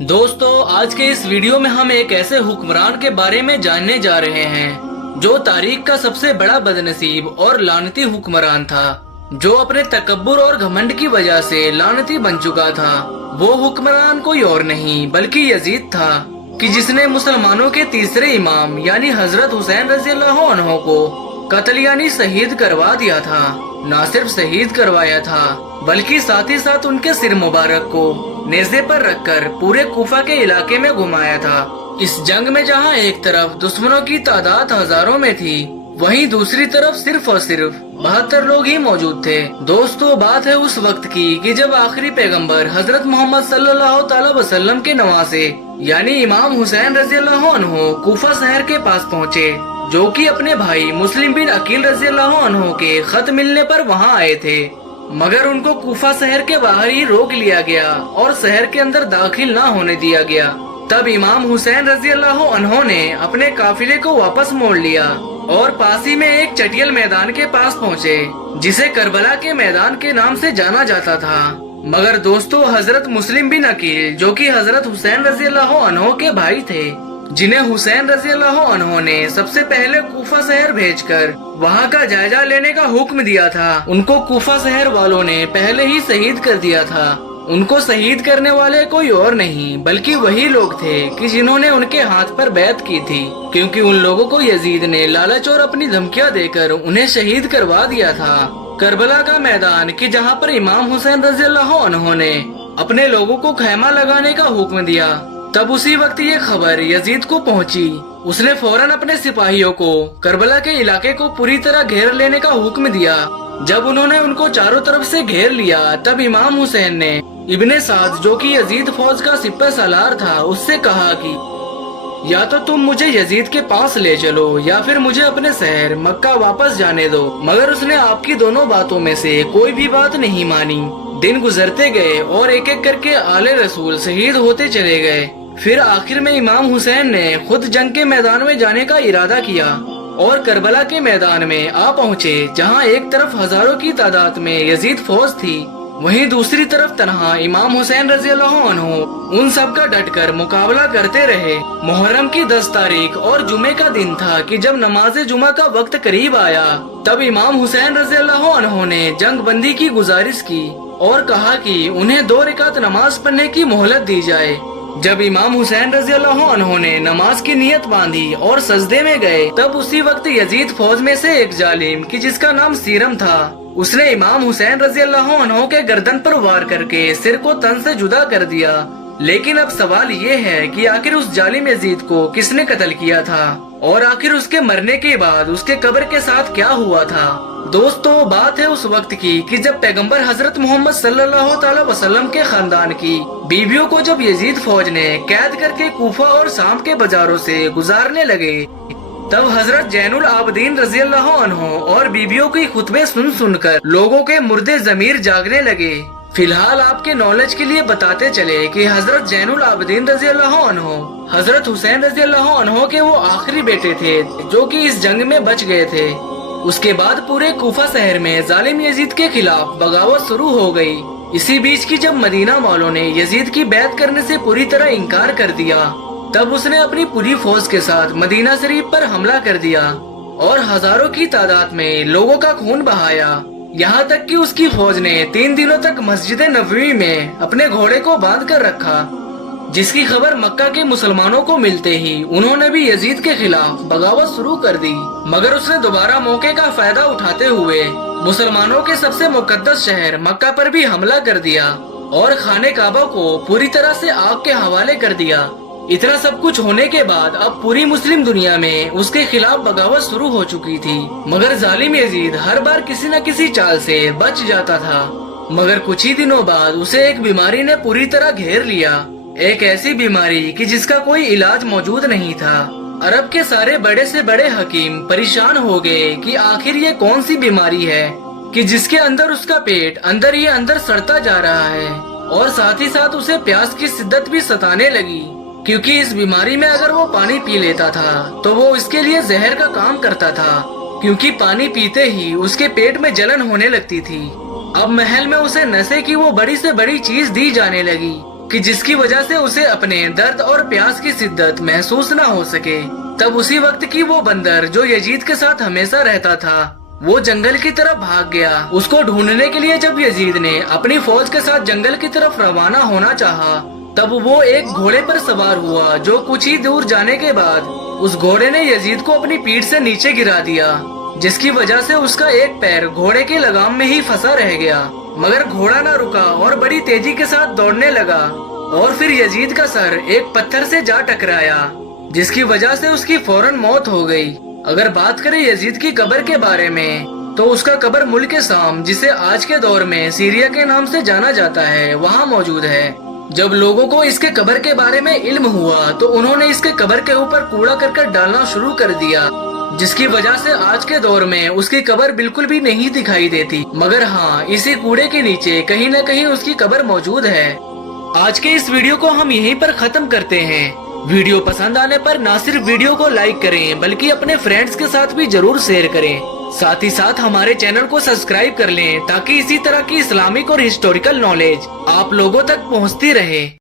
दोस्तों, आज के इस वीडियो में हम एक ऐसे हुक्मरान के बारे में जानने जा रहे हैं जो तारीख का सबसे बड़ा बदनसीब और लानती हुक्मरान था, जो अपने तकब्बुर और घमंड की वजह से लानती बन चुका था। वो हुक्मरान कोई और नहीं बल्कि यजीद था कि जिसने मुसलमानों के तीसरे इमाम यानी हजरत हुसैन रज़ियल्लाहु अन्हु को कत्ल यानी शहीद करवा दिया था। न सिर्फ शहीद करवाया था बल्कि साथ ही साथ उनके सिर मुबारक को नेज़े पर रखकर पूरे कूफा के इलाके में घुमाया था। इस जंग में जहां एक तरफ दुश्मनों की तादाद हजारों में थी, वहीं दूसरी तरफ सिर्फ और सिर्फ 72 लोग ही मौजूद थे। दोस्तों, बात है उस वक्त की कि जब आखिरी पैगंबर हजरत मोहम्मद सल्लल्लाहु तआला वसल्लम के नवासे यानी इमाम हुसैन रज़ियल्लाहु अन्हु कूफा शहर के पास पहुँचे, जो कि अपने भाई मुस्लिम बिन अकील रज़ियल्लाहु अन्हु के खत मिलने पर वहां आए थे, मगर उनको कूफा शहर के बाहर ही रोक लिया गया और शहर के अंदर दाखिल ना होने दिया गया। तब इमाम हुसैन रज़ियल्लाहु अन्हु ने अपने काफिले को वापस मोड़ लिया और पास ही में एक चटियल मैदान के पास पहुँचे, जिसे करबला के मैदान के नाम से जाना जाता था। मगर दोस्तों, हजरत मुस्लिम बिन अकील जो कि हजरत हुसैन रज़ियल्लाहु अन्हु के भाई थे, जिन्हें हुसैन रज़ियल्लाहु अन्हु ने सबसे पहले कूफा शहर भेजकर वहां का जायजा लेने का हुक्म दिया था, उनको कूफा शहर वालों ने पहले ही शहीद कर दिया था। उनको शहीद करने वाले कोई और नहीं बल्कि वही लोग थे कि जिन्होंने उनके हाथ पर बैत की थी, क्योंकि उन लोगों को यजीद ने लालच और अपनी धमकियां देकर उन्हें शहीद करवा दिया था। करबला का मैदान कि जहां पर इमाम हुसैन रज़ियल्लाहु अन्हु ने अपने लोगों को खैमा लगाने का हुक्म दिया, तब उसी वक्त ये खबर यजीद को पहुंची। उसने फौरन अपने सिपाहियों को करबला के इलाके को पूरी तरह घेर लेने का हुक्म दिया। जब उन्होंने उनको चारों तरफ से घेर लिया, तब इमाम हुसैन ने इब्ने साद जो कि यजीद फौज का सिपह सालार था, उससे कहा कि या तो तुम मुझे यजीद के पास ले चलो या फिर मुझे अपने शहर मक्का वापस जाने दो। मगर उसने आपकी दोनों बातों में से कोई भी बात नहीं मानी। दिन गुजरते गए और एक एक करके आले रसूल शहीद होते चले गए। फिर आखिर में इमाम हुसैन ने खुद जंग के मैदान में जाने का इरादा किया और करबला के मैदान में आ पहुँचे, जहाँ एक तरफ हजारों की तादाद में यजीद फौज थी, वहीं दूसरी तरफ तन्हा इमाम हुसैन रज़ियल्लाहु अन्हु उन सब का डटकर मुकाबला करते रहे। मुहर्रम की 10 तारीख और जुमे का दिन था कि जब नमाज जुमा का वक्त करीब आया, तब इमाम हुसैन रज़ियल्लाहु अन्हु ने जंग बंदी की गुजारिश की और कहा कि उन्हें 2 रकात नमाज पढ़ने की मोहलत दी जाए। जब इमाम हुसैन रज़ियल्लाहु अन्हु ने नमाज की नियत बांधी और सजदे में गए, तब उसी वक्त यजीद फौज में से एक जालिम कि जिसका नाम सीरम था, उसने इमाम हुसैन रज़ियल्लाहु अन्हु के गर्दन पर वार करके सिर को तन से जुदा कर दिया। लेकिन अब सवाल ये है कि आखिर उस जालिम यजीद को किसने कत्ल किया था और आखिर उसके मरने के बाद उसके कब्र के साथ क्या हुआ था। दोस्तों, बात है उस वक्त की कि जब पैगंबर हजरत मोहम्मद सल्लल्लाहु तआला वसल्लम के खानदान की बीवियों को जब यजीद फौज ने कैद करके कूफा और शाम के बाजारों से गुजारने लगे, तब हजरत जैनुल आबदीन रज़ियल्लाहु अन्हु और बीबियों की खुतबे सुन सुनकर लोगों के मुर्दे जमीर जागने लगे। फिलहाल आपके नॉलेज के लिए बताते चले कि हजरत जैनुल आबदीन रज़ियल्लाहु अन्हु हजरत हुसैन रज़ियल्लाहु अन्हु के वो आखिरी बेटे थे जो कि इस जंग में बच गए थे। उसके बाद पूरे कूफा शहर में जालिम यजीद के खिलाफ बगावत शुरू हो गई। इसी बीच की जब मदीना वालों ने यजीद की बैत करने से पूरी तरह इनकार कर दिया, तब उसने अपनी पूरी फौज के साथ मदीना शरीफ पर हमला कर दिया और हजारों की तादाद में लोगों का खून बहाया। यहाँ तक कि उसकी फौज ने 3 दिनों तक मस्जिद नबवी में अपने घोड़े को बांध कर रखा, जिसकी खबर मक्का के मुसलमानों को मिलते ही उन्होंने भी यजीद के खिलाफ बगावत शुरू कर दी। मगर उसने दोबारा मौके का फायदा उठाते हुए मुसलमानों के सबसे मुकद्दस शहर मक्का पर भी हमला कर दिया और खाने काबा को पूरी तरह से आग के हवाले कर दिया। इतना सब कुछ होने के बाद अब पूरी मुस्लिम दुनिया में उसके खिलाफ बगावत शुरू हो चुकी थी, मगर जालिम यजीद हर बार किसी न किसी चाल से बच जाता था। मगर कुछ ही दिनों बाद उसे एक बीमारी ने पूरी तरह घेर लिया, एक ऐसी बीमारी कि जिसका कोई इलाज मौजूद नहीं था। अरब के सारे बड़े से बड़े हकीम परेशान हो गए कि आखिर ये कौन सी बीमारी है कि जिसके अंदर उसका पेट अंदर ही अंदर सड़ता जा रहा है और साथ ही साथ उसे प्यास की शिद्दत भी सताने लगी, क्योंकि इस बीमारी में अगर वो पानी पी लेता था तो वो इसके लिए जहर का काम करता था, क्योंकि पानी पीते ही उसके पेट में जलन होने लगती थी। अब महल में उसे नशे की वो बड़ी से बड़ी चीज दी जाने लगी कि जिसकी वजह से उसे अपने दर्द और प्यास की शिद्दत महसूस न हो सके। तब उसी वक्त की वो बंदर जो यजीद के साथ हमेशा रहता था, वो जंगल की तरफ भाग गया। उसको ढूंढने के लिए जब यजीद ने अपनी फौज के साथ जंगल की तरफ रवाना होना चाहा, तब वो एक घोड़े पर सवार हुआ, जो कुछ ही दूर जाने के बाद उस घोड़े ने यजीद को अपनी पीठ से नीचे गिरा दिया, जिसकी वजह से उसका एक पैर घोड़े की लगाम में ही फंसा रह गया। मगर घोड़ा न रुका और बड़ी तेजी के साथ दौड़ने लगा और फिर यजीद का सर एक पत्थर से जा टकराया, जिसकी वजह से उसकी फौरन मौत हो गई। अगर बात करें यजीद की कब्र के बारे में, तो उसका कब्र मुल्क शाम, जिसे आज के दौर में सीरिया के नाम से जाना जाता है, वहाँ मौजूद है। जब लोगों को इसके कब्र के बारे में इल्म हुआ तो उन्होंने इसके कब्र के ऊपर कूड़ा करकट डालना शुरू कर दिया, जिसकी वजह से आज के दौर में उसकी कब्र बिल्कुल भी नहीं दिखाई देती। मगर हाँ, इसी कूड़े के नीचे कहीं न कहीं उसकी कब्र मौजूद है। आज के इस वीडियो को हम यहीं पर खत्म करते हैं। वीडियो पसंद आने पर ना सिर्फ वीडियो को लाइक करें, बल्कि अपने फ्रेंड्स के साथ भी जरूर शेयर करें। साथ ही साथ हमारे चैनल को सब्सक्राइब कर लें, ताकि इसी तरह की इस्लामिक और हिस्टोरिकल नॉलेज आप लोगों तक पहुंचती रहे।